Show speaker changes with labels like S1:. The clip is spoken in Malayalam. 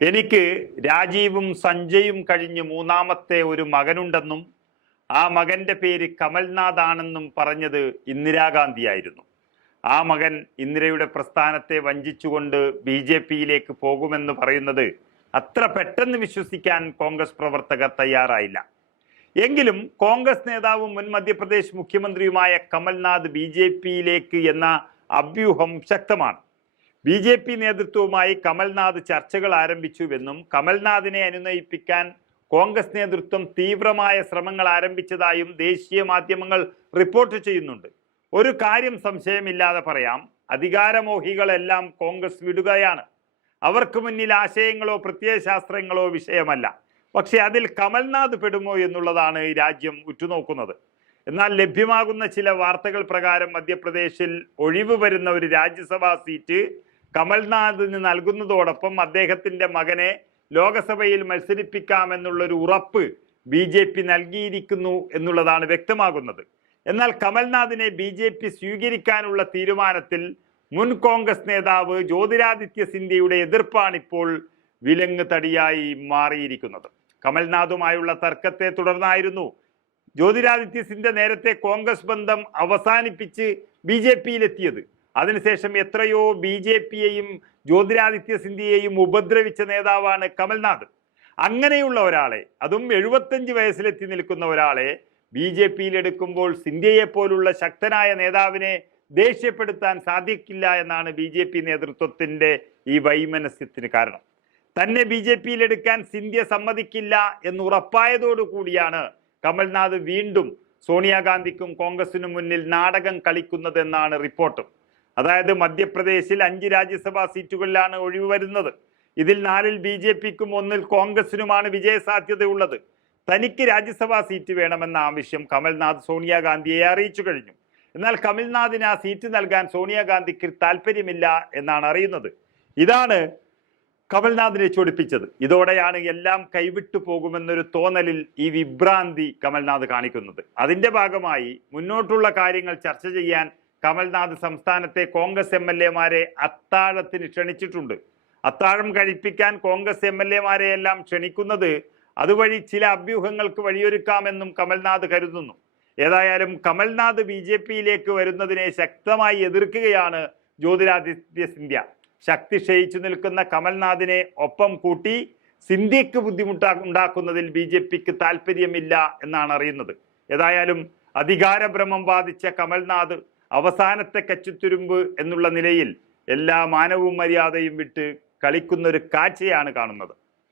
S1: എനിക്ക് രാജീവും സഞ്ജയും കഴിഞ്ഞ് മൂന്നാമത്തെ ഒരു മകനുണ്ടെന്നും ആ മകന്റെ പേര് കമൽനാഥ് ആണെന്നും പറഞ്ഞത് ഇന്ദിരാഗാന്ധിയായിരുന്നു. ആ മകൻ ഇന്ദിരയുടെ പ്രസ്ഥാനത്തെ വഞ്ചിച്ചുകൊണ്ട് ബി ജെ പിയിലേക്ക് പോകുമെന്ന് പറയുന്നത് അത്ര പെട്ടെന്ന് വിശ്വസിക്കാൻ കോൺഗ്രസ് പ്രവർത്തകർ തയ്യാറായില്ല. എങ്കിലും കോൺഗ്രസ് നേതാവും മുൻ മധ്യപ്രദേശ് മുഖ്യമന്ത്രിയുമായ കമൽനാഥ് ബി ജെ പിയിലേക്ക് എന്ന അഭ്യൂഹം ശക്തമാണ്. ബി ജെ പി നേതൃത്വവുമായി കമൽനാഥ് ചർച്ചകൾ ആരംഭിച്ചുവെന്നും കമൽനാഥിനെ അനുനയിപ്പിക്കാൻ കോൺഗ്രസ് നേതൃത്വം തീവ്രമായ ശ്രമങ്ങൾ ആരംഭിച്ചതായും ദേശീയ മാധ്യമങ്ങൾ റിപ്പോർട്ട് ചെയ്യുന്നുണ്ട്. ഒരു കാര്യം സംശയമില്ലാതെ പറയാം. അധികാരമോഹികളെല്ലാം കോൺഗ്രസ് വിടുകയാണ്. അവർക്ക് മുന്നിൽ ആശയങ്ങളോ പ്രത്യയശാസ്ത്രങ്ങളോ വിഷയമല്ല. പക്ഷേ അതിൽ കമൽനാഥ് പെടുമോ എന്നുള്ളതാണ് ഈ രാജ്യം ഉറ്റുനോക്കുന്നത്. എന്നാൽ ലഭ്യമാകുന്ന ചില വാർത്തകൾ പ്രകാരം മധ്യപ്രദേശിൽ ഒഴിവ് വരുന്ന ഒരു രാജ്യസഭാ സീറ്റ് കമൽനാഥിന് നൽകുന്നതോടൊപ്പം അദ്ദേഹത്തിന്റെ മകനെ ലോകസഭയിൽ മത്സരിപ്പിക്കാമെന്നുള്ളൊരു ഉറപ്പ് ബി ജെ പി നൽകിയിരിക്കുന്നു എന്നുള്ളതാണ് വ്യക്തമാകുന്നത്. എന്നാൽ കമൽനാഥിനെ ബി ജെ പി സ്വീകരിക്കാനുള്ള തീരുമാനത്തിൽ മുൻ കോൺഗ്രസ് നേതാവ് ജ്യോതിരാദിത്യ സിന്ധ്യയുടെ എതിർപ്പാണിപ്പോൾ വിലങ്ങ് തടിയായി മാറിയിരിക്കുന്നത്. കമൽനാഥുമായുള്ള തർക്കത്തെ തുടർന്നായിരുന്നു ജ്യോതിരാദിത്യ സിന്ധ്യ നേരത്തെ കോൺഗ്രസ് ബന്ധം അവസാനിപ്പിച്ച് ബി ജെ പിയിലെത്തിയത്. അതിനുശേഷം എത്രയോ ബി ജെ പിയെയും ജ്യോതിരാദിത്യ സിന്ധ്യയെയും ഉപദ്രവിച്ച നേതാവാണ് കമൽനാഥ്. അങ്ങനെയുള്ള ഒരാളെ അതും എഴുപത്തഞ്ച് വയസ്സിലെത്തി നിൽക്കുന്ന ഒരാളെ ബി ജെ പിയിൽ എടുക്കുമ്പോൾ സിന്ധ്യയെ പോലുള്ള ശക്തനായ നേതാവിനെ ദേഷ്യപ്പെടുത്താൻ സാധിക്കില്ല എന്നാണ് ബി ജെ പി നേതൃത്വത്തിന്റെ ഈ വൈമനസ്യത്തിന് കാരണം. തന്നെ ബി ജെ പിയിൽ എടുക്കാൻ സിന്ധ്യ സമ്മതിക്കില്ല എന്ന് ഉറപ്പായതോടു കൂടിയാണ് കമൽനാഥ് വീണ്ടും സോണിയാഗാന്ധിക്കും കോൺഗ്രസിനും മുന്നിൽ നാടകം കളിക്കുന്നതെന്നാണ് റിപ്പോർട്ട്. അതായത് മധ്യപ്രദേശിൽ അഞ്ച് രാജ്യസഭാ സീറ്റുകളിലാണ് ഒഴിവ് വരുന്നത്. ഇതിൽ നാലിൽ ബി ജെ പിക്കും ഒന്നിൽ കോൺഗ്രസിനുമാണ് വിജയസാധ്യതയുള്ളത്. തനിക്ക് രാജ്യസഭാ സീറ്റ് വേണമെന്ന ആവശ്യം കമൽനാഥ് സോണിയാഗാന്ധിയെ അറിയിച്ചു കഴിഞ്ഞു. എന്നാൽ കമൽനാഥിന് ആ സീറ്റ് നൽകാൻ സോണിയാഗാന്ധിക്ക് താല്പര്യമില്ല എന്നാണ് അറിയുന്നത്. ഇതാണ് കമൽനാഥിനെ ചൊടിപ്പിച്ചത്. ഇതോടെയാണ് എല്ലാം കൈവിട്ടു പോകുമെന്നൊരു തോന്നലിൽ ഈ വിഭ്രാന്തി കമൽനാഥ് കാണിക്കുന്നത്. അതിന്റെ ഭാഗമായി മുന്നോട്ടുള്ള കാര്യങ്ങൾ ചർച്ച ചെയ്യാൻ കമൽനാഥ് സംസ്ഥാനത്തെ കോൺഗ്രസ് എം എൽ എമാരെ അത്താഴത്തിന് ക്ഷണിച്ചിട്ടുണ്ട്. അത്താഴം കഴിപ്പിക്കാൻ കോൺഗ്രസ് എം എൽ എമാരെ എല്ലാം ക്ഷണിക്കുന്നത് അതുവഴി ചില അഭ്യൂഹങ്ങൾക്ക് വഴിയൊരുക്കാമെന്നും കമൽനാഥ് കരുതുന്നു. ഏതായാലും കമൽനാഥ് ബി ജെ പിയിലേക്ക് വരുന്നതിനെ ശക്തമായി എതിർക്കുകയാണ് ജ്യോതിരാദിത്യ സിന്ധ്യ. ശക്തി ക്ഷയിച്ചു നിൽക്കുന്ന കമൽനാഥിനെ ഒപ്പം കൂട്ടി സിന്ധ്യക്ക് ബുദ്ധിമുട്ടാ ഉണ്ടാക്കുന്നതിൽ ബി ജെ പിക്ക് താല്പര്യമില്ല എന്നാണ് അറിയുന്നത്. ഏതായാലും അധികാരഭ്രമം ബാധിച്ച കമൽനാഥ് അവസാനത്തെ കച്ചുത്തുരുമ്പ് എന്നുള്ള നിലയിൽ എല്ലാ മാനവും മര്യാദയും വിട്ട് കളിക്കുന്നൊരു കാഴ്ചയാണ് കാണുന്നത്.